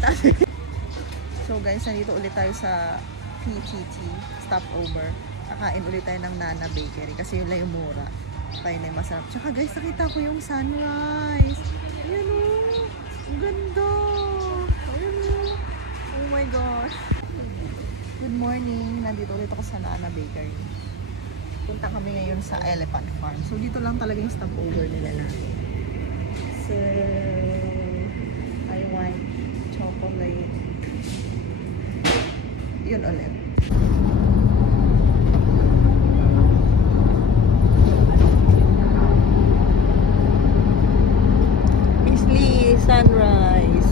kita. So guys, nandito ulit tayo sa PTT stopover. Kakain ulit tayo ng Nana Bakery kasi yun lang yung mura. Tayo na yung masarap. Tsaka guys, nakita ko yung sunrise. Ayan o. Ang ganda. Ayan o. Oh my gosh. Good morning. Nandito ulit ako sa Nana Bakery. Punta kami ngayon sa Elephant Farm. So dito lang talaga yung stopover nila natin. So, I want chocolate. Yun ulit. Beasley Sunrise.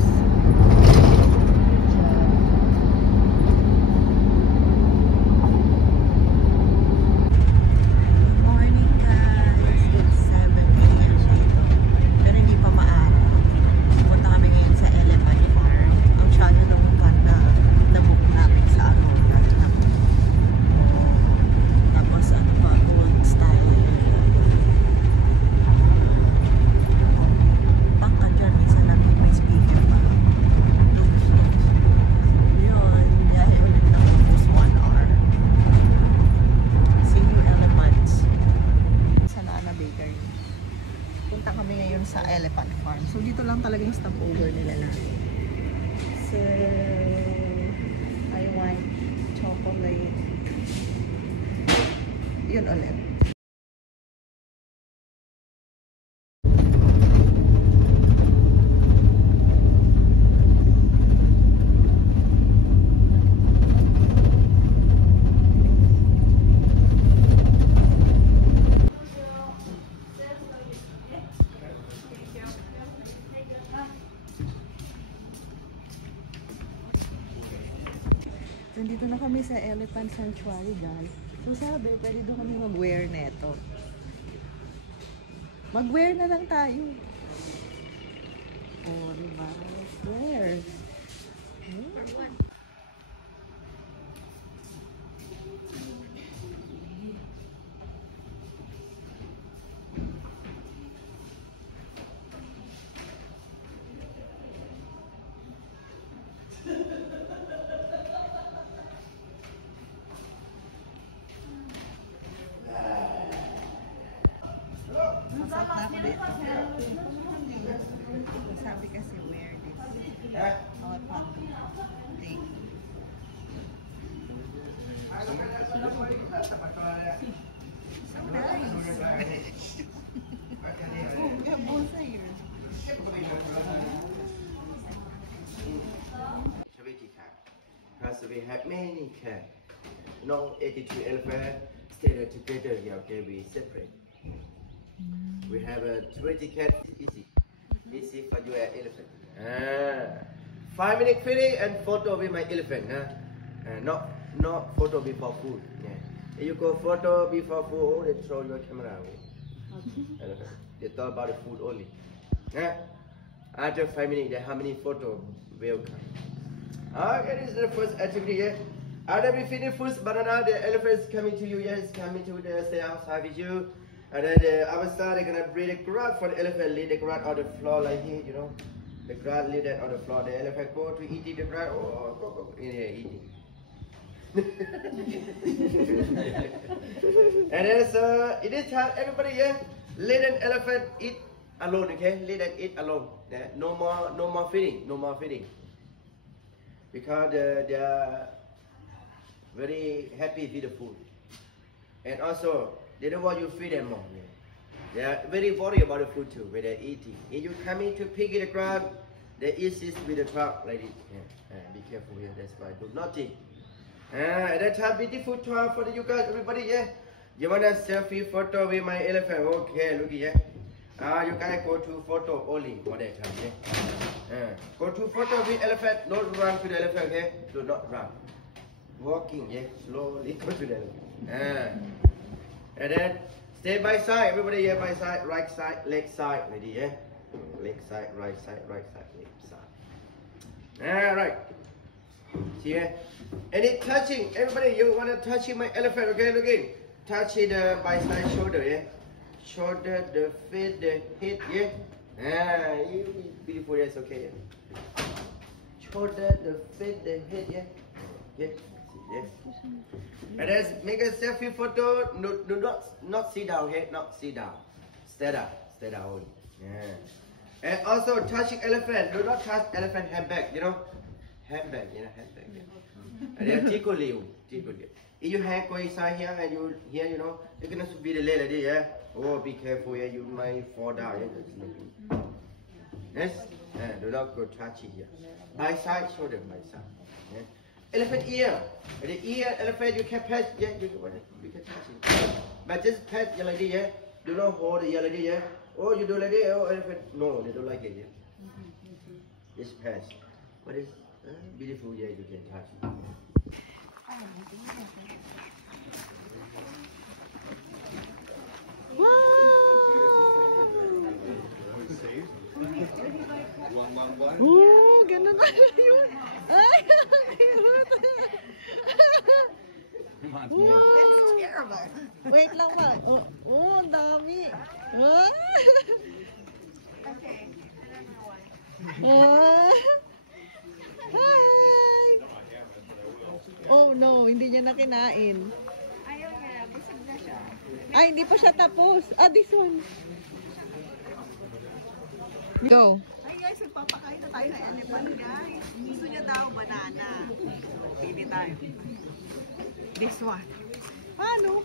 Punta kami ngayon sa Elephant Farm. So dito lang talaga yung stopover nila natin. So, I want chocolate. Yun ulit. Nandito na kami sa Elephant Sanctuary, guys. So sabi, pwede doon kami mag-wear neto. Mag-wear na lang tayo. Oh, diba? Wear. Sabi kasi wear this. All public. Thank you. So nice. Oh, we have both here. Because we have many cats. No 82 elephant stay together here, okay, we separate. We have a 20 cats, easy. Easy for your elephant. 5 minute feeding and photo with my elephant. Not photo before food. Yeah. If you go photo before food, they throw your camera away. Elephant. They talk about the food only. After 5 minutes, how many photo will come? Okay, this is the first activity. Yeah. After we finish first banana, the elephant is coming to you. Yes, coming to the stay outside with you. And then the other side, they're gonna bring the grass for the elephant. Leave the grass on the floor like here, you know. The grass leave that on the floor. The elephant go to eating the grass. Oh, go in here eating. And then so in this time, everybody here, let an elephant eat alone. Okay, let them eat alone. Yeah? No more feeding. No more feeding. Because they are very happy with the food, and also they don't want you to feed them more. They are very worried about the food too when they're eating. If you come in to pick the grass, they eat this with the trunk like this. Be careful here. That's why do not eat. And that's a beautiful time for you guys, everybody. Yeah, you want a selfie photo with my elephant? Okay, look here. You guys go to photo only for that time. Yeah. Go to photo with elephant. Don't run to the elephant. Okay, do not run. Walking, yeah, slowly go to the elephant. And then stay by side, everybody here by side, right side, leg side, ready, yeah? Leg side, right side, leg side. Alright. See here? Any touching, everybody, you want to touch my elephant, okay? Look in. Touch the by side shoulder, yeah? Shoulder, the feet, the head, yeah? You beautiful, yes, okay. Yeah? shoulder, the feet, the head, yeah. Yeah, yes. And then make a selfie photo. No, not sit down, okay? Not sit down. Stand up only. Yeah. And also touching elephant. Do not touch elephant handbag. You know, handbag. Yeah. And then tickle you. If you hand go inside here and you here, you know, you're gonna be the leg like this, yeah. Oh, be careful, yeah. You might fall down. Yeah. Yes. Yeah. Do not go touch it here. By side, shoulder by side. Yeah. Elephant ear. The ear, elephant, you can pat, yeah, you can touch it. But just pat like this, yeah. Do not hold the ear like this, yeah. Oh, you do like this, oh, elephant. No, they don't like it, yeah. Just pat. But it's beautiful, yeah, you can touch it. Oh, ganun pala yun. Ay, cute. Wow. Wait lang ba? Oh, ang dami. Ah. Ah. Hi. Oh no, hindi niya na kinain. Ayaw niya, busog na siya. Ay, hindi pa siya tapos. Ah, this one. Go. Ay guys, magpapakain na tayo ng elephant guys. Gusto niya daw banana. Pili tayo. This one. Paano?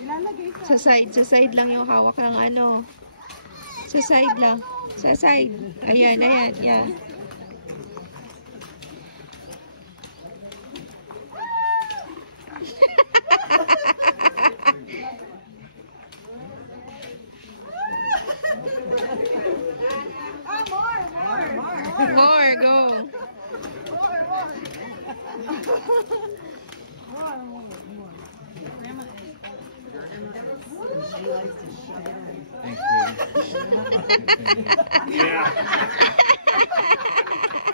Ilalagay sa... Sa side lang yung hawak ng ano. Sa side lang. Sa side. Ayan, yeah. More, go.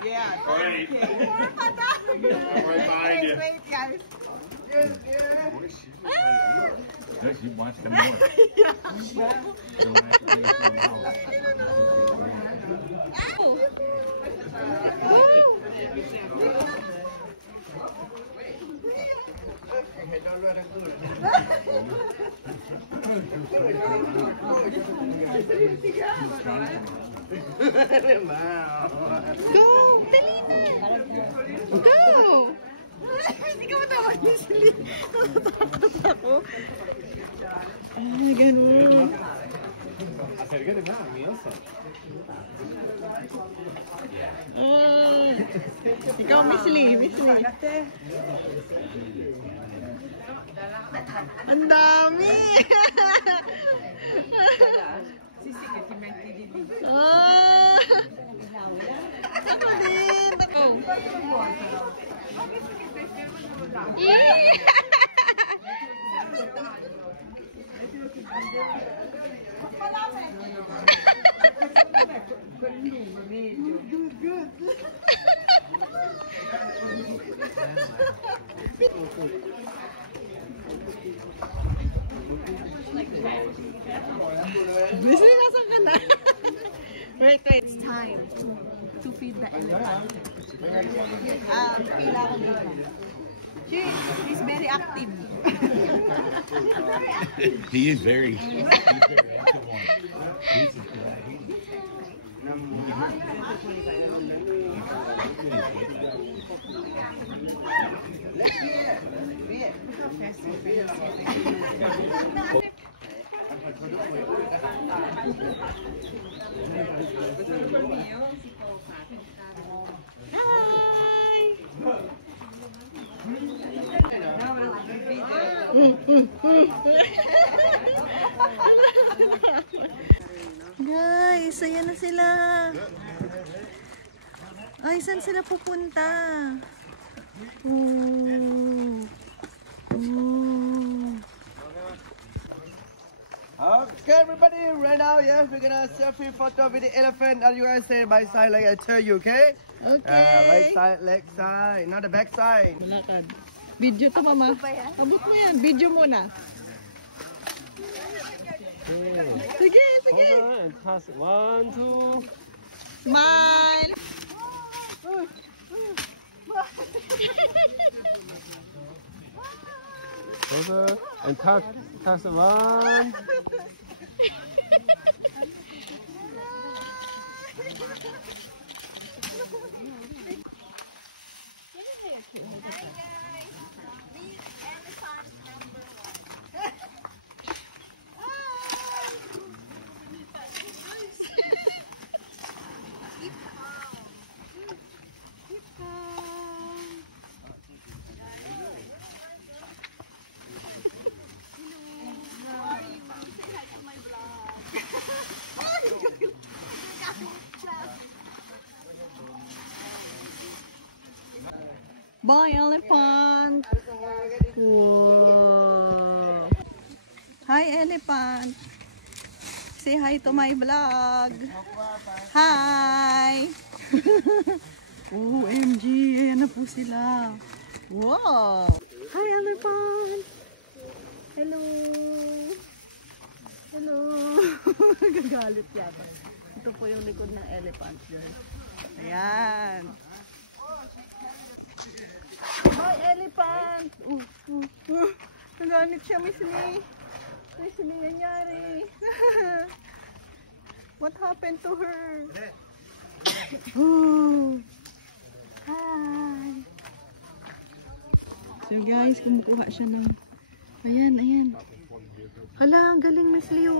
Yeah. Wait. Right behind you. Wait guys. No, she wants them more. So we'll have to take it from the house. Go! Dali na! Go! Hindi ka matawa niya sila. Natatakot ako. Ah, ganun. Ah, ikaw, Miss Lee. Ang dami! Ah! Ako din! Ako! Yeah! Miss Lee, nasan ka na? Wait. It's time to feed the elephant. Kailangan dito. He's very active. He is very active one. Guys, ayan na sila. Ay, saan sila pupunta? Ooh. Ooh. Okay, everybody, right now, yeah, we're gonna selfie photo with the elephant. Are you guys stay by side like I tell you, okay? Okay. Right side, left side, not the back side. Malakad. Video to, mama. Abot mo yan. Video muna. Sige. Hold on, toss it. 1, 2. Smile. Over and toss them on. Bye, elephant! Wow! Hi, elephant! Say hi to my vlog! Hi! OMG! Ayan na po sila! Wow! Hi, elephant! Hello! Hello! Gagalit yata. Ito po yung likod ng elephant, guys. Ayan! Hi, elephant! Naganit siya, Miss Lee. Miss Lee, nangyari. What happened to her? Hi! So guys, kumukuha siya ng... Ayan, ayan. Hala, ang galing, Miss Lee.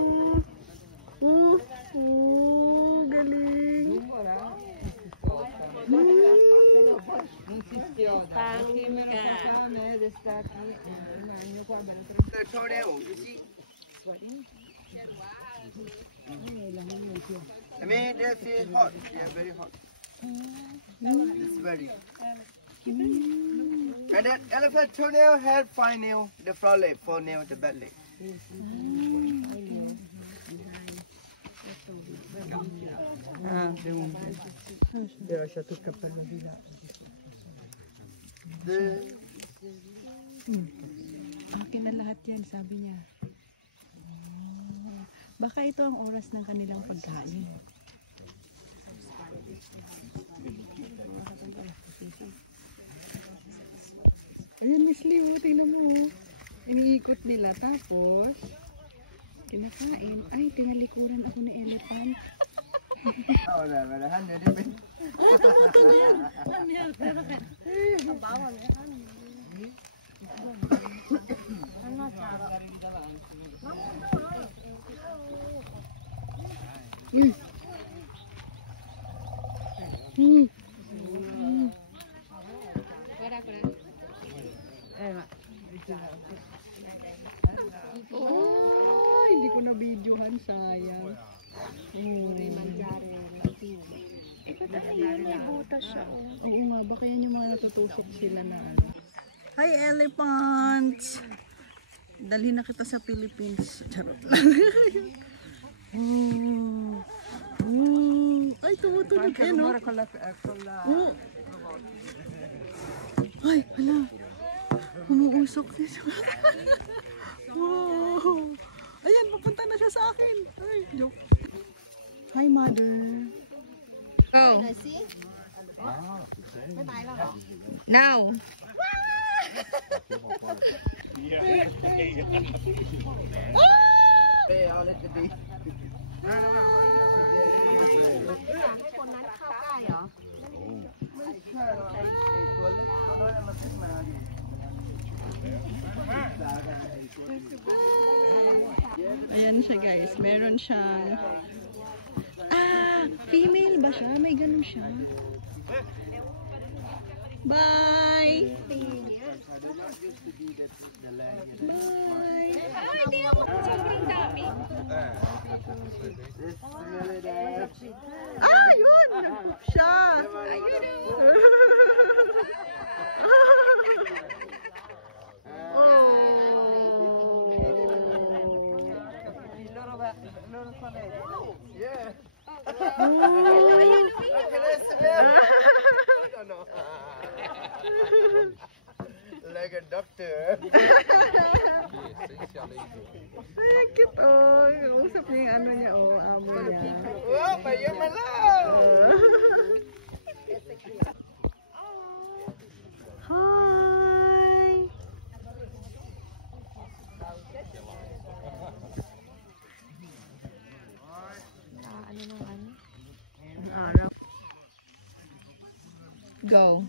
Galing. I mean, they feel hot. Yeah, very hot. It's very. And that elephant toenail had 5 nails. The front leg, 4 nails. The back leg. Akin na lahat yan, sabi niya. Baka ito ang oras ng kanilang pagkain. Ayan, Miss Lee, tingnan mo. Iniikot nila, tapos kinakain. Ay, tinalikuran ako ni elephant. Oh, hindi ko na videohan, sayang. Oo nga, baka yan yung mga natutusok sila na ano. Hi, elephants! Dalhin na kita sa Philippines. Charot lang. Ay, tumutunog yan, no? Ay, hala. Umuusok siya. Wow. Ayan, papunta na siya sa akin. Ay, joke. Hi, mother. Go. Now. Hey, I'll let the bee. Ayan siya, guys. Meron siyang... female ba siya? May ganun siya. Bye! Bye! Hindi ako sobrang dami. Yun! Siya! Yeah. Like a doctor. Ay, cute, oh. Kausap niya yung ano niya, oh. Amo niya. Oh, may malaw. Go.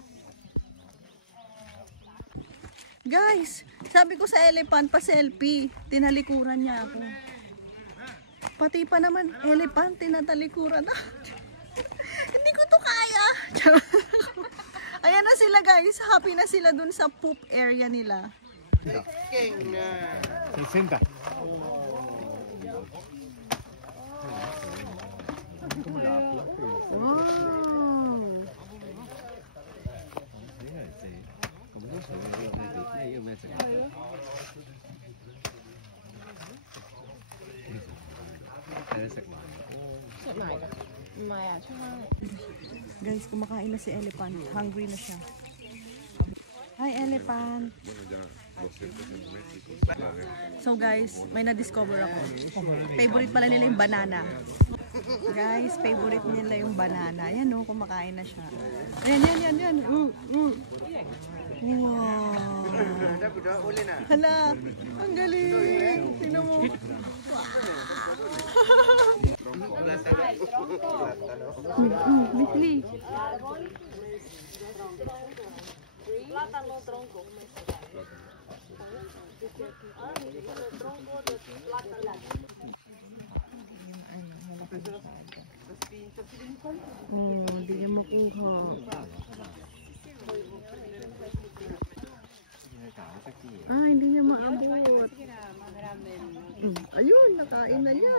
Guys, sabi ko sa elephant pa selfie. Tinalikuran niya ako. Pati pa naman elephant, tinatalikuran na. Hindi ko to kaya. Ayan na sila guys. Happy na sila dun sa poop area nila. 60. Guys, kumakain na si elephant. Hungry na siya. Hi elephant. So guys, may na-discover ako. Favorite pala nila yung banana. Guys, favorite nila yung banana. Ayan o, kumakain na siya. Ayan. Wow. Hala, ang galing. Tingnan mo. Bisli. Hindi niya makuha. Hindi niya maabot. Ayun, nakain na niya.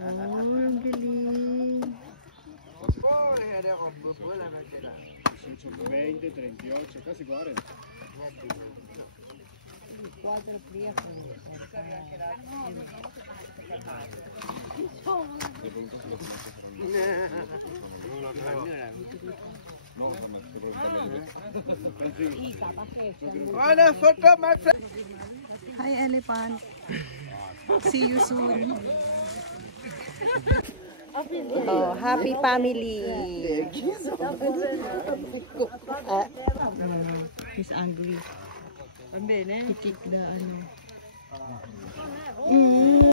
Ang galing. 20, 38, casi 40. Hi elephant. See you soon. Oh, happy family. He's angry. He kicked the ano.